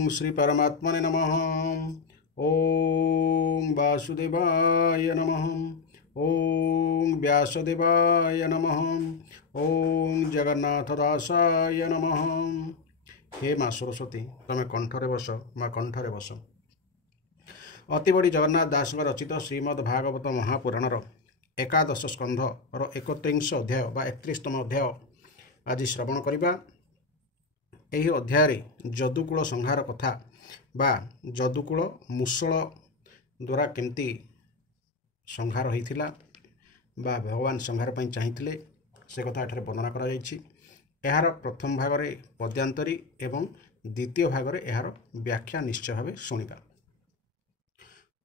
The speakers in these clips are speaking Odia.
ओम श्री परमात्मने नमः। ओम वासुदेवाय नमः। ओम व्यासदेवाय नमः। ओम जगन्नाथदासाय नमः। हे माँ सरस्वती तमें कंठरे बस, माँ कंठरे बस। अति बड़ी जगन्नाथ दास रचित श्रीमद् भागवत महापुराणर एकादश स्कंधर 31 अध्याय बा 31तम अध्याय आज श्रवण करिबा। एही अध्याय जदुकूल संहार कथा बा जदुकूल मूषल द्वारा केमती संहार होइथिला बा भगवान संहार पई चाहिथिले से कथा एठारे वर्णना करा जायछि। एहार प्रथम भागरे पद्यांतरी एवं द्वितीय भागरे एहार व्याख्या निश्चय भावे शुणिबा।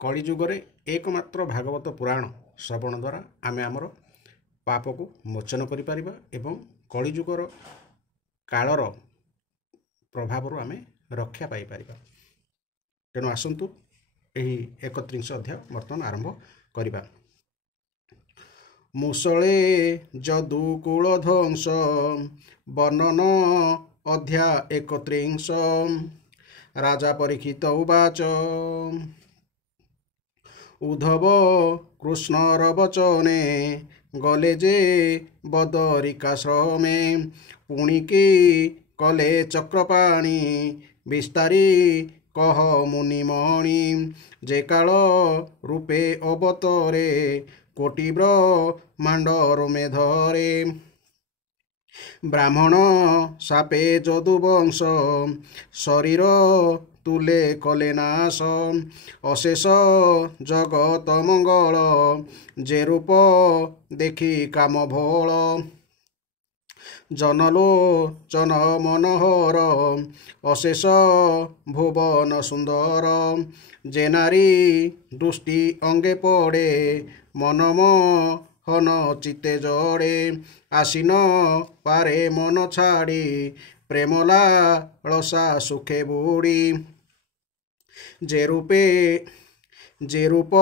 कलिजुगरे एकमात्र भागवत पुराण श्रवण द्वारा आमे आमर पाप को मोचन करि परिबा एवं कलिजुगर कालर प्रभाव आमे रक्षा पाई परिबा। तेणु आसंतु एही 31 अध्याय वर्तमान आरंभ करिबा। मूषले जदुकूल ध्वंस वर्णन अध्याय 31। राजा परीक्षित उवाच उद्धव कृष्णर वचने गले जे बदरिकाश्रमे पुणिकी कले चक्रपाणी विस्तारी कह मुनिमणि जे काल रूपे अवतरे कोटि ब्रह्मांडर मेधरे ब्राह्मण सापे जदुवंश शरीर तुले कले नाश अशेष जगत मंगल जे रूप देखी काम भोल जनलोचन मनोहर अशेष भुवन सुंदर जे नारी दृष्टि अंगे पड़े मनमोहन चित्ते जड़े आसीन पारे मन छाड़ी प्रेमला लसा सुखे बुड़ी जे रूप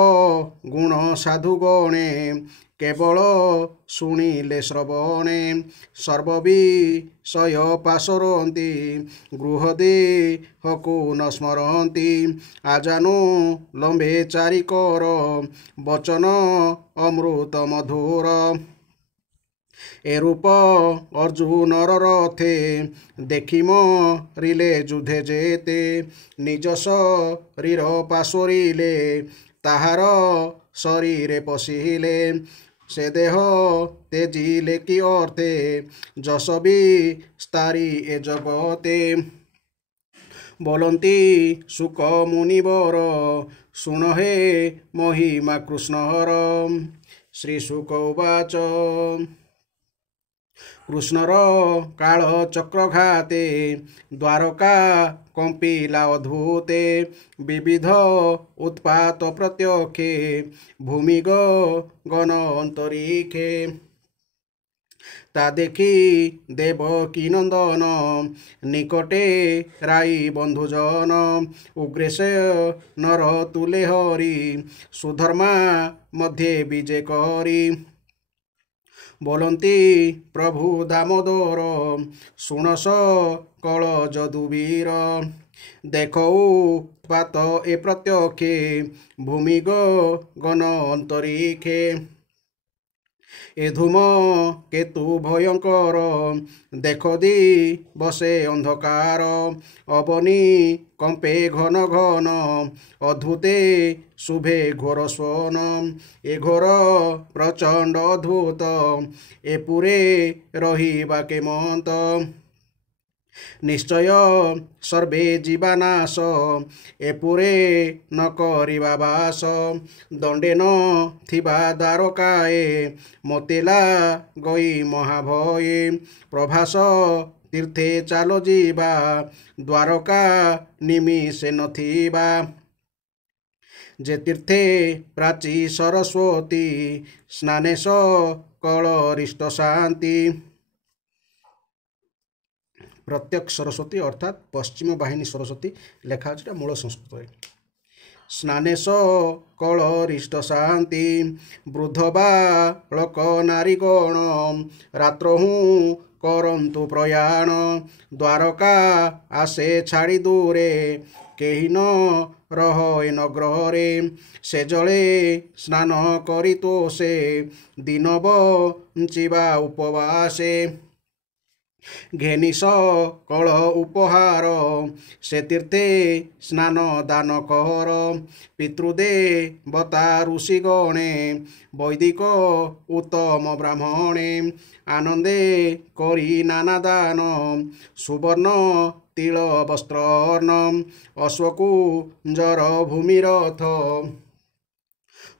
गुण साधु गणे केवल शुणिले श्रवणे सर्वविषय पासरती गृहदे हकु न स्मरती आजानु लंबे चारिकर वचन अमृत मधुर ए रूप अर्जुनर रथे देखिम रिले जुधे जेते निज शरीर पाशोरिले ताहार शरीरे पशिले से देह तेजिले कि अर्थे जसबी स्तारी ए जगते बोलती सुख मुनिवर सुन हे महिमा कृष्णर। श्री शुक उवाच कृष्णर काल चक्रघाते द्वारका कंपिला अद्भुते विविध उत्पात प्रत्यक्षे भूमिग गण अंतरिक्षे ता देखी देवकी नंदन निकटे राई बंधुजन उग्रेश नर तुले हरि सुधर्मा मध्य विजय करी बोलती प्रभु दामोदर सुनस कल जदुवीर देखो पात ए प्रत्यक्षे भूमिग गण अंतरिक्षे ए धूम केतु भयंकर देख दी बसे अंधकार अवनी कंपे घन घन अद्भुते शुभे घोर स्वन ए घोर प्रचंड अद्भुत ए पुरे रही बाके मंत निश्चय सर्वे जीवानाश एपुरे न करिबा बास दंडे न थिबा द्वारकाए मोतेला गई महाभये प्रभास तीर्थे चालो जीवा द्वारका निमिषे नथिबा जे तीर्थे प्राची सरस्वती स्नानेश कलरिष्ट शांति प्रत्यक्ष सरस्वती अर्थात पश्चिम वाहिनी सरस्वती लेखा अच्छे मूल संस्कृत स्नानेश कलरिष्ट शांति वृद्ध बालक नारीगण रात्रहूँ କରନ୍ତୁ ପ୍ରୟାଣ। ଦ୍ୱାରକା ଆସେ ଛାଡ଼ି ଦୂରେ କେହି ନ ରହ ଏ ନଗରରେ। ସେ ଜଳେ ସ୍ନାନ କରି ତୋଷେ ଦିନ ବଞ୍ଚିବା ଉପବାସେ। ଘେନି ସକଳ ଉପହାର ସେ ତୀର୍ଥେ ସ୍ନାନ ଦାନ କର। ପିତୃଦେବତା ଋଷିଗଣେ ବୈଦିକ ଉତ୍ତମ ବ୍ରାହ୍ମଣେ ଆନନ୍ଦେ କରି ନାନା ଦାନ। ସୁବର୍ଣ୍ଣ ତିଳ ବସ୍ତ୍ରର୍ଣ୍ଣ ଅଶ୍ୱକୁଞ୍ଜର ଭୂମିରଥ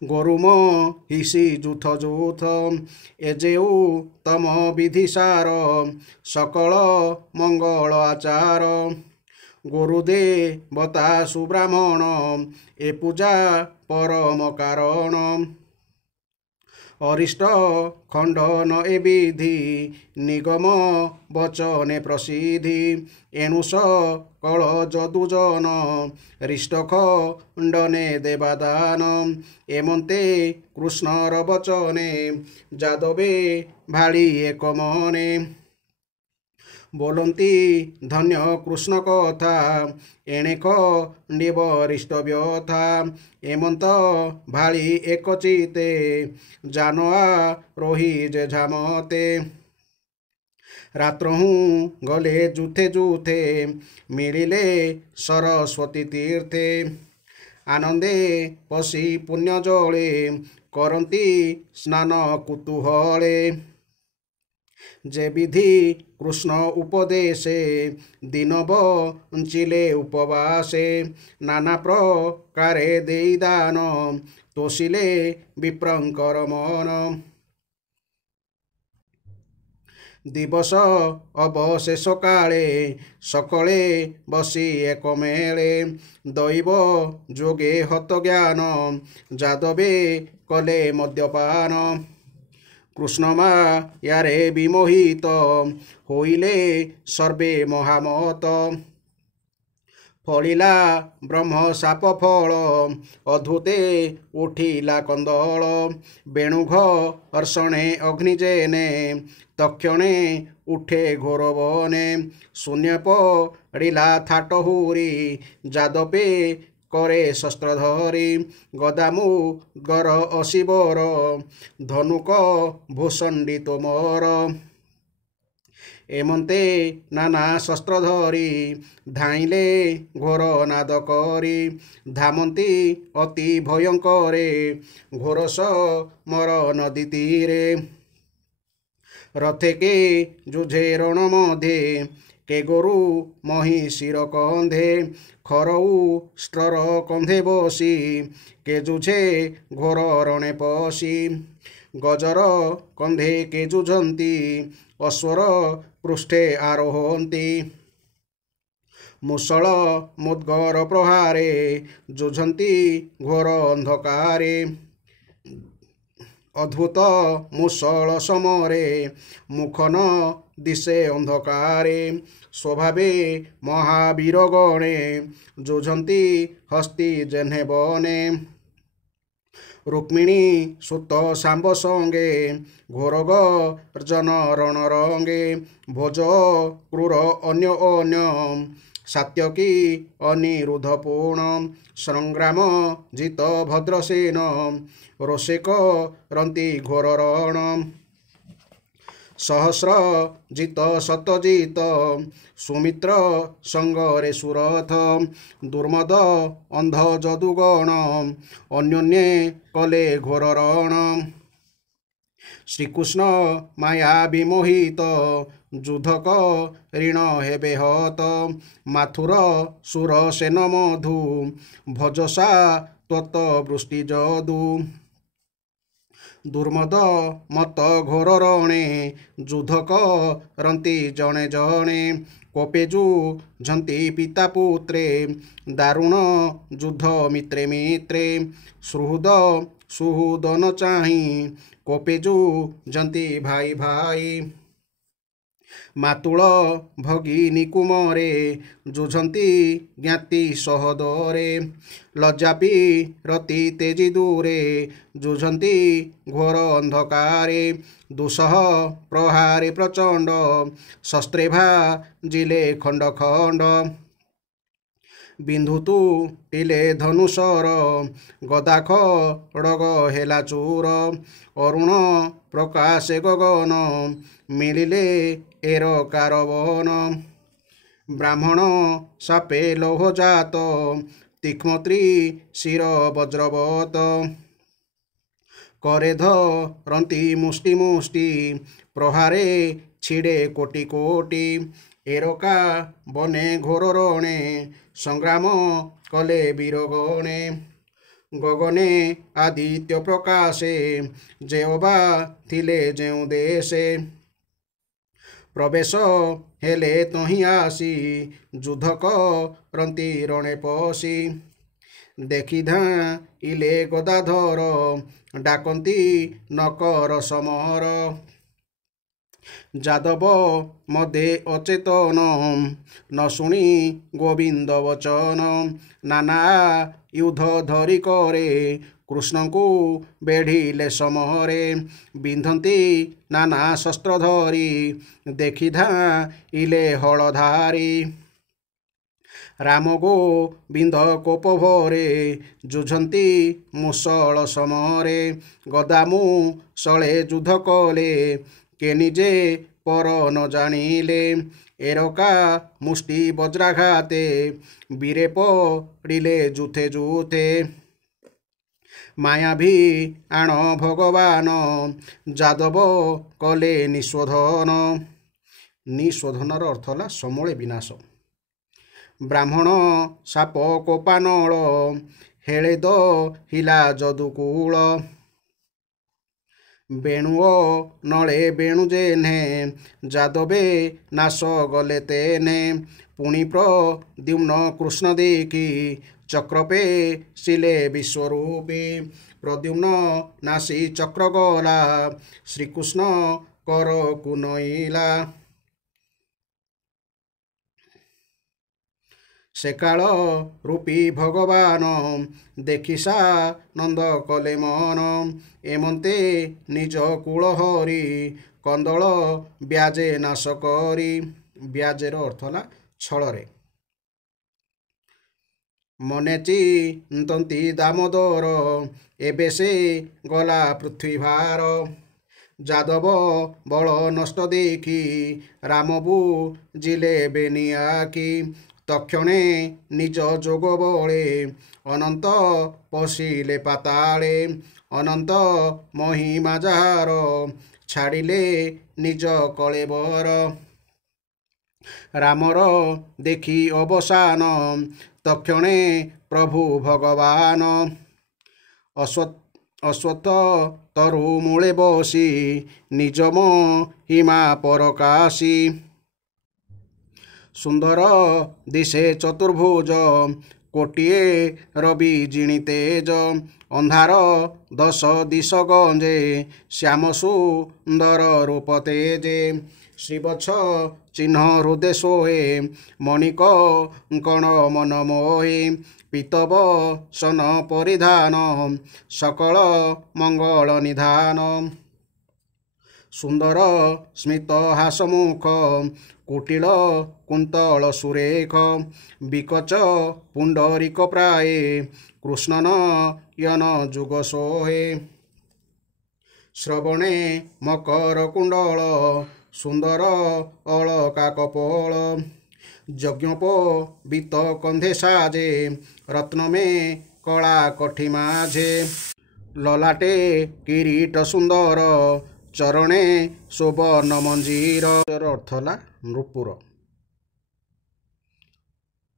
ଗୋରୁମ ହିସି ଯୁଥ ଯୁଥ। ଏ ଯେଉ ତମ ବିଧିସାର ସକଳ ମଙ୍ଗଳ ଆଚାର। ଗୁରୁଦେବତା ସୁବ୍ରାହ୍ମଣ ଏ ପୂଜା ପରମ କାରଣ। ଅରିଷ୍ଟ ଖଣ୍ଡନ ଏ ବିଧି ନିଗମ ବଚନେ ପ୍ରସିଦ୍ଧି। ଏଣୁ ସକଳ ଯଦୁଜନ ରିଷ୍ଟ ଖଣ୍ଡନେ ଦେବାଦାନ। ଏମନ୍ତେ କୃଷ୍ଣର ବଚନେ ଯାଦବେ ଭାଳି ଏକ ମନେ। ବୋଲନ୍ତି ଧନ୍ୟ କୃଷ୍ଣ କଥା ଏଣେ ଖଣ୍ଡିବ ରିଷ୍ଟ ବ୍ୟଥା। ଏମନ୍ତ ଭାଳି ଏକ ଚିତେ ଜାନଆ ରୋହି ଯେଝା ମତେ। ରାତ୍ରହୁଁ ଗଲେ ଯୁଥେ ଯୁଥେ ମିଳିଲେ ସରସ୍ୱତୀ ତୀର୍ଥେ। ଆନନ୍ଦେ ପଶି ପୁଣ୍ୟ ଜଳେ କରନ୍ତି ସ୍ନାନ କୁତୁହଳେ। ଯେ ବିଧି କୃଷ୍ଣ ଉପଦେଶେ ଦିନ ବଞ୍ଚିଲେ ଉପବାସେ। ନାନା ପ୍ରକାରେ ଦେଇ ଦାନ ତୋଷିଲେ ବିପ୍ରଙ୍କର ମନ। ଦିବସ ଅବଶେଷ କାଳେ ସକଳେ ବସି ଏକ ମେଳେ। ଦୈବ ଯୋଗେ ହତ ଜ୍ଞାନ ଯାଦବେ କଲେ ମଦ୍ୟପାନ। କୃଷ୍ଣ ମାୟାରେ ବିମୋହିତ ହୋଇଲେ ସର୍ବେ ମହାମତ। ଫଳିଲା ବ୍ରହ୍ମ ସାପ ଫଳ ଅଦ୍ଭୁତେ ଉଠିଲା କନ୍ଦଳ। ବେଣୁଘ ହର୍ଷଣେ ଅଗ୍ନି ଜେନେ ତକ୍ଷଣେ ଉଠେ ଘୋର ବନେ। ଶୂନ୍ୟ ପଡ଼ିଲା ଥାଟ ହୁରି ଯାଦବେ करे शस्त्र धरी। गदामुगर अशिवर धनुक भूषण्डी तोमर। एमन्ते नाना शस्त्र धरी धाइले घोर नाद करी। धामन्ती अति भयंकरे घोर समर नदी तीरे। रथे के जुझे रण मध्य के गोरु महिषीर कंधे। खरऊ स्टर कंधे बसी के जुझे घोर रणे पशी। गजर कंधे के जुझंती अश्वर पृष्ठे आरोहन्ति। मुसळ मुद्गर प्रहारे जुझंती घोर अंधकारे। अद्भुत मुसळ समरे मुखन दिशे अंधकारे। स्वभावे महावीर गणे जुझंती हस्ती जेन्हे बने। रुक्मिणी सुत सांब संगे घोर गर्जन रण रंगे। भोज क्रूर अन्य अन्य सात्यकी अनिरुद्ध पूर्ण। संग्राम जित भद्रसेन रोषे करन्ति घोर रण। सहस्र जित शतजित सुमित्र संगरे सुरथ। दुर्मद अंध जदुगण अन्योन्ये कले घोर रण। श्रीकृष्ण माया विमोहित जुधक ऋण हेबे हत। माथुर सुर सेन मधु भजसा त्वत वृष्टि जदु। दुर्मद मत घोर रणे जुधक रंती जणे जणे। कोपे जुझंती पिता पुत्रे दारुण युद्ध मित्रे मित्रे। सुहृद सुहृद न चाहि कोपे जुझंती भाई भाई। ମାତୁଳ ଭଗିନୀ କୁମରେ ଯୁଝନ୍ତି ଜ୍ଞାତି ସହଦରେ ଲଜ୍ଜାପି ରତି ତେଜି ଦୂରେ ଯୁଝନ୍ତି ଘୋର ଅନ୍ଧକାରେ ଦୁଃସହ ପ୍ରହାରେ ପ୍ରଚଣ୍ଡ ଶସ୍ତ୍ରେ ଭାଜିଲେ ଖଣ୍ଡ ଖଣ୍ଡ ବିନ୍ଧୁତୁ ଟିଲେ ଧନୁଷର ଗଦା ଖଡ଼ଗ ହେଲା ଚୂର ଅରୁଣ ପ୍ରକାଶେ ଗଗନ ମିଳିଲେ ଏର କାରବନ ବ୍ରାହ୍ମଣ ସାପେ ଲୌହଜାତ ତୀକ୍ଷ୍ମତ୍ରୀ ଶିର ବଜ୍ରବତ করে ধরନ୍ତି মুষ্টি মুষ্টি প্রহারে ছিড়ে কোটি কোটি এরকা বনে ঘোর রণে সংগ্রাম কলে বীরগণে গগনে আদিত্য প্রকাশে যেওবা থিলে যেউ দেশে প্রবেশ হেলে তহি আসি যুদ্ধ করନ୍ତି রণে পশি দেখি ধাইলে গদাধର ডাকନ୍ତି নকর সমর যাদব মধ্যে অচেতন ন শুনি গোবিন্দ বচন নানা যুদ্ধ ধরি করে কৃষ্ণଙ୍କୁ বেঢ়িলে সমরে বিন্ধନ୍ତି নানা শস্ত্র ধরি দেখি ধাইলে হলধারি ରାମ ଗୋବିନ୍ଦ କୋପ ଭରେ ଯୁଝନ୍ତି ମୁଷଳ ସମରେ ଗଦା ମୂଷଳେ ଯୁଦ୍ଧ କଲେ କେ ନିଜେ ପର ନ ଜାଣିଲେ ଏରକା ମୁଷ୍ଟି ବଜ୍ରାଘାତେ ବୀରେ ପଡ଼ିଲେ ଯୁଥେ ଯୁଥେ ମାୟାଭୀ ଆଣ ଭଗବାନ ଯାଦବ କଲେ ନିଶୋଧନ ନିଶୋଧନର ଅର୍ଥ ହେଲା ସମୂଳେ ବିନାଶ ବ୍ରାହ୍ମଣ ସାପ କୋପାନଳ ହେଳେ ଦହିଲା ଯଦୁକୂଳ ବେଣୁଅ ନଳେ ବେଣୁ ଜେହ୍ନେ ଯାଦବେ ନାଶ ଗଲେ ତେନେ ପୁଣି ପ୍ରଦ୍ୟୁମ୍ନ କୃଷ୍ଣ ଦେଖି ଚକ୍ରପେ ଶିଲେ ବିଶ୍ୱରୂପୀ ପ୍ରଦ୍ୟୁମ୍ନ ନାସି ଚକ୍ର ଗଲା ଶ୍ରୀକୃଷ୍ଣ କରକୁ ନଇଲା সেকাল রূপী ভগবান দেখিসা নন্দ কলে মন এমন্তে নিজ কূল হরি কন্দল ব্যাজে নাশ করি ব্যাজের অর্থ হল ছলরে মনে চিন্তନ୍ତି দামোদর এবে সে গলা পৃথ্বীভার যাদব বল নষ্ট দেখি রাম বুঝিলে বেনিয়াকি তক্ষণে নিজ যোগ বলে অনন্ত পশিলে পাতালে অনন্ত মহিমা যাহার ছাড়িলে নিজ কলেবর রামর দেখি অবসান তক্ষণে প্রভু ভগবান অশ্বত্থ তরু মূলে বসি নিজ মহিমা পরকাশি সুন্দর দিশে চতুর্ভুজ কোটিয়ে রবি জিণি তেজ ଅନ୍ଧାର ଦଶ ଦିଶ ଗଞ୍ଜେ ଶ୍ୟାମ ସୁନ୍ଦର ରୂପ ତେଜେ ଶ୍ରୀବତ୍ସ ଚିହ୍ନ ହୃଦେ ଶୋହେ ମଣିକ କଣ ମନ ମୋହେ ପିତବ ସନ ପରିଧାନ ସକଳ ମଙ୍ଗଳ ନିଧାନ ସୁନ୍ଦର ସ୍ମିତ ହାସମୁଖ କୁଟିଳ କୁନ୍ତଳ ସୁରେଖ ବିକଚ ପୁଣ୍ଡରିକ ପ୍ରାଏ କୃଷ୍ଣନ ୟନ ଯୁଗ ସୋହେ ଶ୍ରବଣେ ମକର କୁଣ୍ଡଳ ସୁନ୍ଦର ଅଳକା କପୋଳ ଯଜ୍ଞୋପବୀତ କନ୍ଧେ ସାଜେ ରତ୍ନମେ କଳା କଠି ମାଝେ ଲଲାଟେ କିରୀଟ ସୁନ୍ଦର ଚରଣେ ସୁବର୍ଣ୍ଣ ମଞ୍ଜିର ଅର୍ଥ ହେଲା ନୃପୁର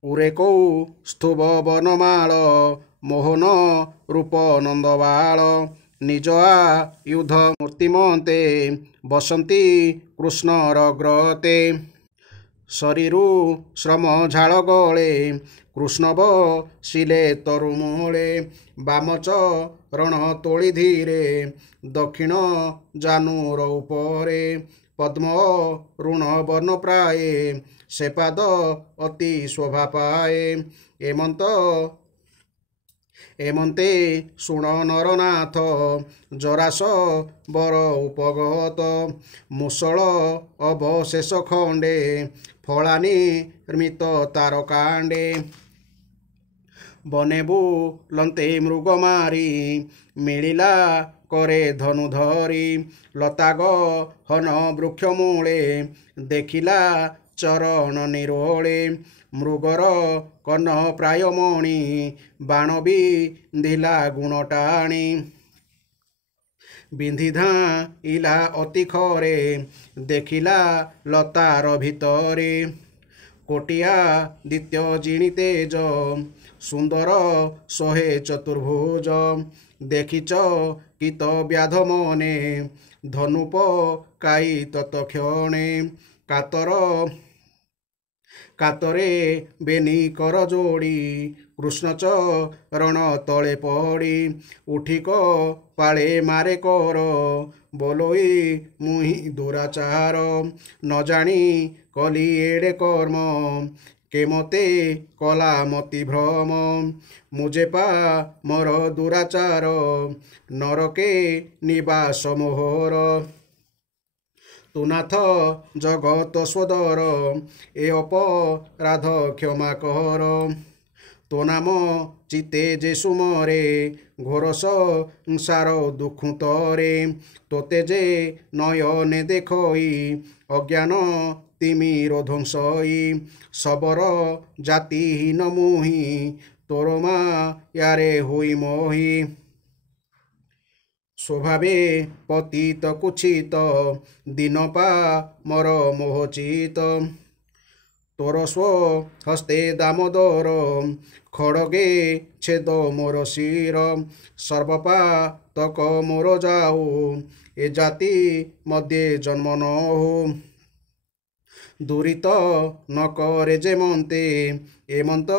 ଉରେ କଉ ସ୍ତୁବ ବନମାଳ ମୋହନ ରୂପ ନନ୍ଦବାଳ ନିଜ ଆୟୁଧ ମୂର୍ତ୍ତିମନ୍ତେ ବସନ୍ତି କୃଷ୍ଣର ଗ୍ରତେ ଶରୀରୁ ଶ୍ରମ ଝାଳ ଗଳେ କୃଷ୍ଣ ବସିଲେ ତରୁମୂଳେ ବାମ ଚରଣ ତୋଳି ଧୀରେ ଦକ୍ଷିଣ ଜାନୁର ଉପରେ ପଦ୍ମ ଋଣ ବର୍ଣ୍ଣ ପ୍ରାଏ ସେ ପାଦ ଅତି ଶୋଭା ପାଏ। ଏମନ୍ତେ ଶୁଣ ନରନାଥ ଜରାସ ବର ଉପଗତ ମୁଷଳ ଅବଶେଷ ଖଣ୍ଡେ ଫଳାନି ନିର୍ମିତ ତାର କାଣ୍ଡେ। ବନେ ବୁଲନ୍ତେ ମୃଗ ମାରି ମିଳିଲା करे धनु धरी लता गहन वृक्ष मूले देखिला चरण निरोले मृगर कर्ण प्राय मणि बाण बिंधिला गुण टाणी बिंधि धाइला अति खरे देखिला लतार भितरे कोटिया दित्य जिणी तेज सुंदर सोहे चतुर्भुज देखिच कित व्याध मने धनुप काई तत्क्षणे कातरे बेनी कर जोड़ी कृष्ण चरण तले पड़ी उठिक पाले मारे कर बोलोई मुहि दुराचार न जानी कली एड़े कर्म के मते कला मति भ्रम मुझे पा मोर दुराचार नरके निवास मोहर तुनाथ जगत स्वदर ए अपराध क्षमा कर तो नाम चिते जे सुमरे घोर संसार दुखु तरे तोते जे नयने देखई अज्ञान तिमिर ध्वंसई सबर जातिहीन मुहि तोर मायारे होई मोहि स्वभावे पतित कुचित दिनपा मर मोहचित तोर स्व हस्ते दामोदर खड़गे छेद मोर शिर सर्वपातक मोर जाऊ ए जाति मध्य जन्म न हो दुरित न करे जे मन्ते एमंत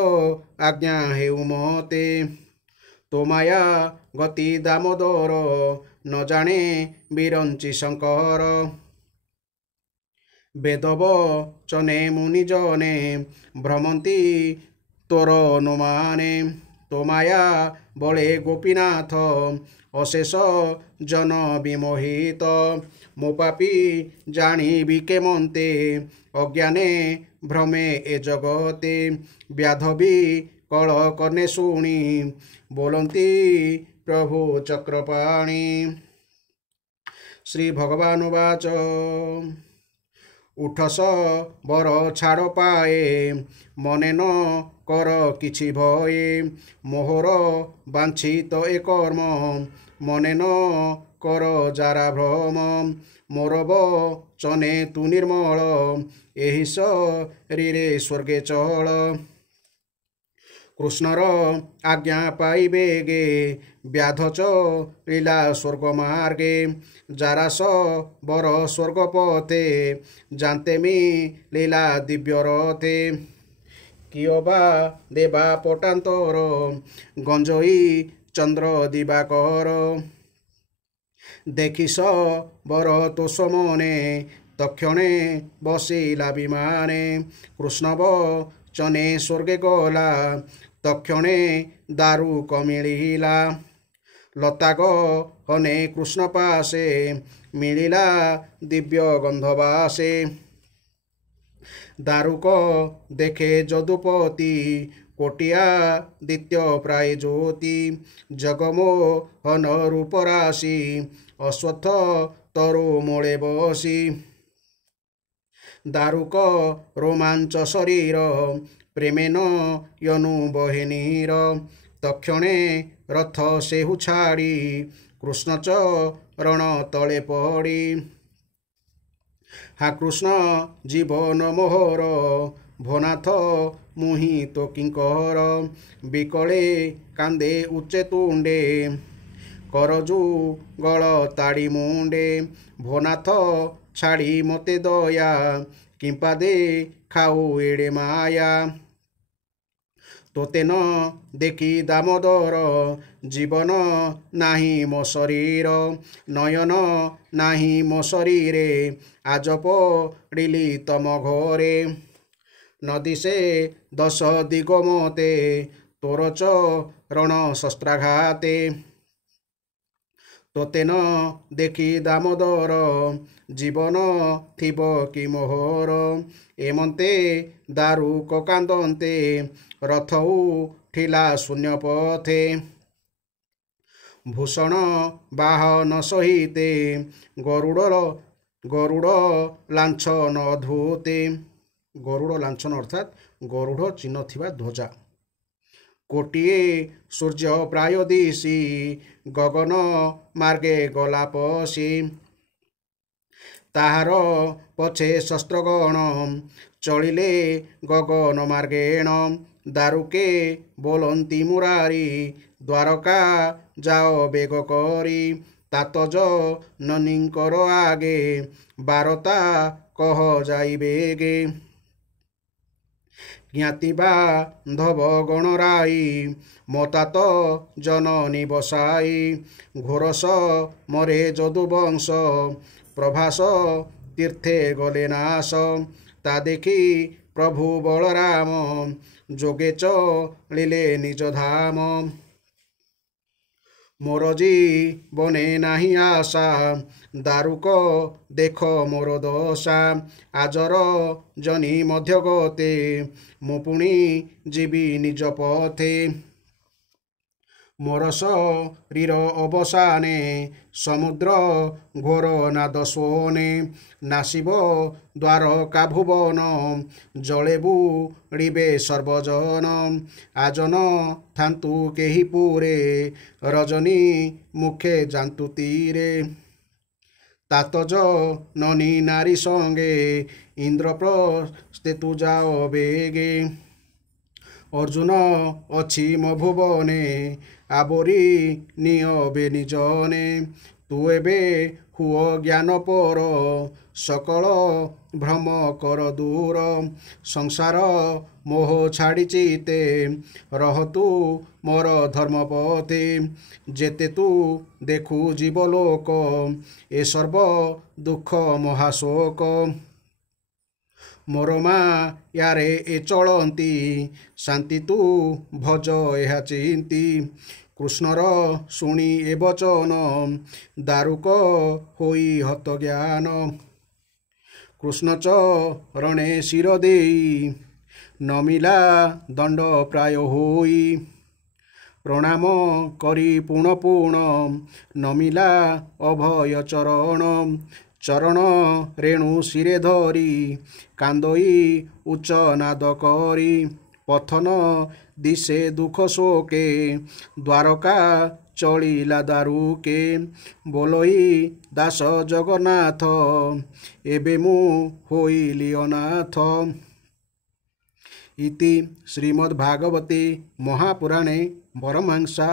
आज्ञा हेउ मते तो माया गति दामोदर न जाने बिरंची शंकर वेदव चने मुनि जने भ्रमंती तोर अनुमाने तो माया बले गोपीनाथ अशेष जन विमोहित मो पापी जानी बिके मन्ते अज्ञाने भ्रमे ए जगते व्याधवी कल कने शुणी बोलंती प्रभु चक्रपाणी श्री भगवान वाच उठस बर छाड़ पाए मने न कर किछि भये मोहर बांछित ए कर्म मने न कर जारा भ्रम मोरब चने तु निर्मल एहि शरीरे स्वर्गे चल कृष्णर आज्ञा पाई बेगे व्याध चलिला स्वर्ग मार्गे जारास बर स्वर्ग पथे जानते मी लीला दिव्य रथे कियोबा देवा पटांतर गंजई चंद्र दिवाकर देखिस बर तोष मने तक्षणे बसिला विमाने कृष्णव चने स्वर्गे गला तक्षणे दारु कमिलिला लता गहने कृष्ण पासे मिलिला दिव्य गंधवासे दारुक देखे जदुपति कोटिया दित्य प्राय ज्योति जगमोहन रूप राशि अश्वत्थ तरु मूले बसी दारुक रोमांच शरीर प्रेमेन यनु बहिनीर तक्षणे रथ सेहु छाड़ी कृष्ण चरण तले पड़ी हा कृष्ण जीवन मोहर भोनाथ मुहि तो किंकर बिकले कांदे उच्चे तुंडे करजु गल ताड़ी मुंडे भोनाथ छाड़ी मते दया किंपा दे खाऊ एड़े माया ତୋତେ ନ ଦେଖି ଦାମୋଦର ଜୀବନ ନାହିଁ ମୋ ଶରୀର ନୟନ ନାହିଁ ମୋ ଶରୀରେ ଆଜ ପଡ଼ିଲି ତମ ଘରେ ନଦୀ ସେ ଦଶ ଦିଗ ମତେ ତୋର ଚରଣ ଶସ୍ତ୍ରାଘାତେ ତୋତେ ନ ଦେଖି ଦାମୋଦର ଜୀବନ ଥିବ କି ମୋହର ଏମନ୍ତେ ଦାରୁକ କାନ୍ଦନ୍ତେ ରଥ ଉଠିଲା ଶୂନ୍ୟ ପଥେ ଭୂଷଣ ବାହନ ସହିତେ ଗରୁଡ଼ ଲାଞ୍ଛନ ଧୂତେ ଗରୁଡ଼ ଲାଞ୍ଛନ ଅର୍ଥାତ୍ ଗରୁଡ଼ ଚିହ୍ନ ଥିବା ଧ୍ୱଜା କୋଟିଏ ସୂର୍ଯ୍ୟ ପ୍ରାୟ ଦିଶି ଗଗନ ମାର୍ଗେ ଗଲା ପଶି ତାହାର ପଛେ ଶସ୍ତ୍ରଗଣ ଚଳିଲେ ଗଗନ ମାର୍ଗେଣ ଦାରୁକେ ବୋଲନ୍ତି ମୁରାରି ଦ୍ୱାରକା ଯାଅ ବେଗ କରି ତାତଜ ନନୀଙ୍କର ଆଗେ ବାରତା କହ ଯାଇ ବେগে ଜ୍ଞାତି ବାନ୍ଧବ ଗଣରାଇ ମତାତ ଜନନୀ ବସାଇ ଘୋରସ ମରେ ଯଦୁବଂଶ ପ୍ରଭାସ ତୀର୍ଥେ ଗଲେ ନାଶ ତା ଦେଖି ପ୍ରଭୁ ବଳରାମ ଯୋଗେ ଚଳିଲେ ନିଜ ଧାମ ମୋର ଜୀବନେ ନାହିଁ ଆଶା ଦାରୁକ ଦେଖ ମୋର ଦଶା ଆଜର ଜନି ମଧ୍ୟ ଗତେ ମୁଁ ପୁଣି ଯିବି ନିଜ ପଥେ ମୋର ଶରୀର ଅବସାନେ ସମୁଦ୍ର ଘୋର ନାଦ ଶୋନେ ନାସିବ ଦ୍ୱାରକା ଭୁବନ ଜଳେ ବୁଡ଼ିବେ ସର୍ବଜନ ଆଜନ ଥାନ୍ତୁ କେହି ପୁରେ ରଜନୀ ମୁଖେ ଯାନ୍ତୁ ତୀରେ ତାତଜ ନନୀ ନାରୀ ସଙ୍ଗେ ଇନ୍ଦ୍ରପ୍ରସ୍ତେ ତୁ ଯାଅ ବେগে ଅର୍ଜୁନ ଅଛି ମୋ ଭୁବନେ ଆବୋରି ନିଅ ବେ ନିଜନେ ତୁ ଏବେ ହୁଅ ଜ୍ଞାନ ପର ସକଳ ଭ୍ରମ କର ଦୂର ସଂସାର ମୋହ ଛାଡ଼ିଚିତେ ରହ ତୁ ମୋର ଧର୍ମ ପଥେ ଯେତେ ତୁ ଦେଖୁ ଜୀବଲୋକ ଏ ସର୍ବ ଦୁଃଖ ମହାଶୋକ ମୋର ମା ୟାରେ ଏ ଚଳନ୍ତି ଶାନ୍ତି ତୁ ଭଜ ଏହା ଚିନ୍ତି କୃଷ୍ଣର ଶୁଣି ଏ ବଚନ ଦାରୁକ ହୋଇ ହତ ଜ୍ଞାନ କୃଷ୍ଣ ଚରଣେ ଶିର ଦେଇ ନମିଲା ଦଣ୍ଡ ପ୍ରାୟ ହୋଇ ପ୍ରଣାମ କରି ପୁଣ ପୁଣ ନମିଲା ଅଭୟ ଚରଣ ଚରଣ ରେଣୁ ଶିରେ ଧରି କାନ୍ଦୋଇ ଉଚ୍ଚ ନାଦ କରି ପଥନ ଦିଶେ ଦୁଃଖ ଶୋକେ ଦ୍ୱାରକା ଚଳିଲା ଦାରୁକେ ବୋଲଇ ଦାସ ଜଗନ୍ନାଥ ଏବେ ମୁଁ ହୋଇଲି ଅନାଥ ଇତି ଶ୍ରୀମଦ୍ଭାଗବତେ ମହାପୁରାଣେ ପରମହଂସା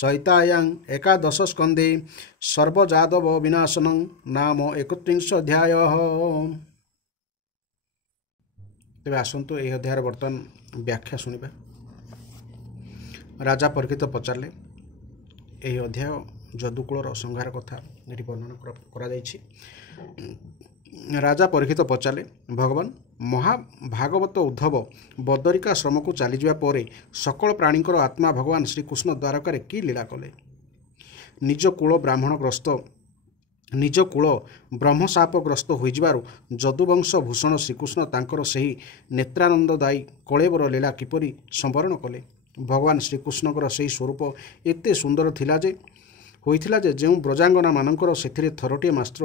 ସହିତାୟାଂ ଏକାଦଶ ସ୍କନ୍ଧେ ସର୍ବଯାଦବ ବିନାଶନଂ ନାମ 31 ଅଧ୍ୟାୟ। ତେବେ ଆସନ୍ତୁ ଏହି ଅଧ୍ୟାୟର ବର୍ତ୍ତମାନ ବ୍ୟାଖ୍ୟା ଶୁଣିବା। ରାଜା ପରୀକ୍ଷିତ ପଚାରିଲେ। ଏହି ଅଧ୍ୟାୟ ଯଦୁକୁଳର ସଂହାର କଥା ଏଠି ବର୍ଣ୍ଣନା କରାଯାଇଛି। ରାଜା ପରୀକ୍ଷିତ ପଚାରିଲେ, ଭଗବାନ ମହାଭାଗବତ ଉଦ୍ଧବ ବଦରିକା ଶ୍ରମକୁ ଚାଲିଯିବା ପରେ ସକଳ ପ୍ରାଣୀଙ୍କର ଆତ୍ମା ଭଗବାନ ଶ୍ରୀକୃଷ୍ଣ ଦ୍ୱାରକାରେ କି ଲୀଳା କଲେ? ନିଜ କୂଳ ବ୍ରହ୍ମଶାପଗ୍ରସ୍ତ ହୋଇଯିବାରୁ ଯଦୁବଂଶ ଭୂଷଣ ଶ୍ରୀକୃଷ୍ଣ ତାଙ୍କର ସେହି ନେତ୍ରାନନ୍ଦଦାୟୀ କଳେବର ଲୀଳା କିପରି ସମ୍ବରଣ କଲେ? ଭଗବାନ ଶ୍ରୀକୃଷ୍ଣଙ୍କର ସେହି ସ୍ୱରୂପ ଏତେ ସୁନ୍ଦର ହୋଇଥିଲା ଯେ ଯେଉଁ ବ୍ରଜାଙ୍ଗନାମାନଙ୍କର ସେଥିରେ ଥରଟିଏ ମାତ୍ର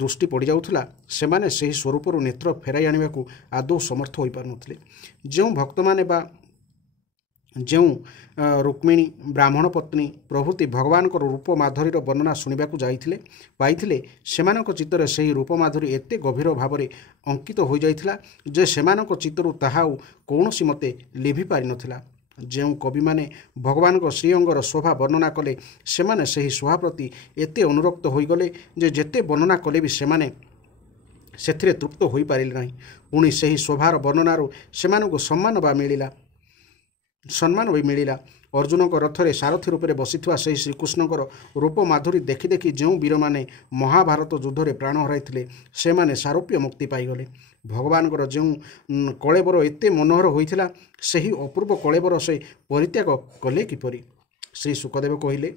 ଦୃଷ୍ଟି ପଡ଼ିଯାଉଥିଲା ସେମାନେ ସେହି ସ୍ୱରୂପରୁ ନେତ୍ର ଫେରାଇ ଆଣିବାକୁ ଆଦୌ ସମର୍ଥ ହୋଇପାରୁନଥିଲେ। ଯେଉଁ ଭକ୍ତମାନେ ବା ଯେଉଁ ରୁକ୍ମିଣୀ ବ୍ରାହ୍ମଣ ପତ୍ନୀ ପ୍ରଭୃତି ଭଗବାନଙ୍କର ରୂପ ମାଧୁରୀର ବର୍ଣ୍ଣନା ଶୁଣିବାକୁ ପାଇଥିଲେ ସେମାନଙ୍କ ଚିତ୍ତରେ ସେହି ରୂପ ମାଧୁରୀ ଏତେ ଗଭୀର ଭାବରେ ଅଙ୍କିତ ହୋଇଯାଇଥିଲା ଯେ ସେମାନଙ୍କ ଚିତ୍ତରୁ ତାହା ଆଉ କୌଣସି ମତେ ଲିଭି ପାରିନଥିଲା। ଯେଉଁ କବିମାନେ ଭଗବାନଙ୍କ ଶ୍ରୀଅଙ୍ଗର ଶୋଭା ବର୍ଣ୍ଣନା କଲେ ସେମାନେ ସେହି ଶୋଭା ପ୍ରତି ଏତେ ଅନୁରକ୍ତ ହୋଇଗଲେ ଯେ ଯେତେ ବର୍ଣ୍ଣନା କଲେ ବି ସେମାନେ ସେଥିରେ ତୃପ୍ତ ହୋଇପାରିଲେ ନାହିଁ। ପୁଣି ସେହି ଶୋଭାର ବର୍ଣ୍ଣନାରୁ ସେମାନଙ୍କୁ ସମ୍ମାନ ବା ମିଳିଲା। ସମ୍ମାନ ବି ମିଳିଲା। ଅର୍ଜୁନଙ୍କ ରଥରେ ସାରଥୀ ରୂପରେ ବସିଥିବା ସେହି ଶ୍ରୀକୃଷ୍ଣଙ୍କର ରୂପ ମାଧୁରୀ ଦେଖି ଦେଖି ଯେଉଁ ବୀରମାନେ ମହାଭାରତ ଯୁଦ୍ଧରେ ପ୍ରାଣ ହରାଇଥିଲେ ସେମାନେ ସାରୂପ୍ୟ ମୁକ୍ତି ପାଇଗଲେ। ଭଗବାନଙ୍କର ଯେଉଁ କଳେବର ଏତେ ମନୋହର ହୋଇଥିଲା ସେହି ଅପୂର୍ବ କଳେବର ସେ ପରିତ୍ୟାଗ କଲେ କିପରି? ଶ୍ରୀ ସୁଖଦେବ କହିଲେ,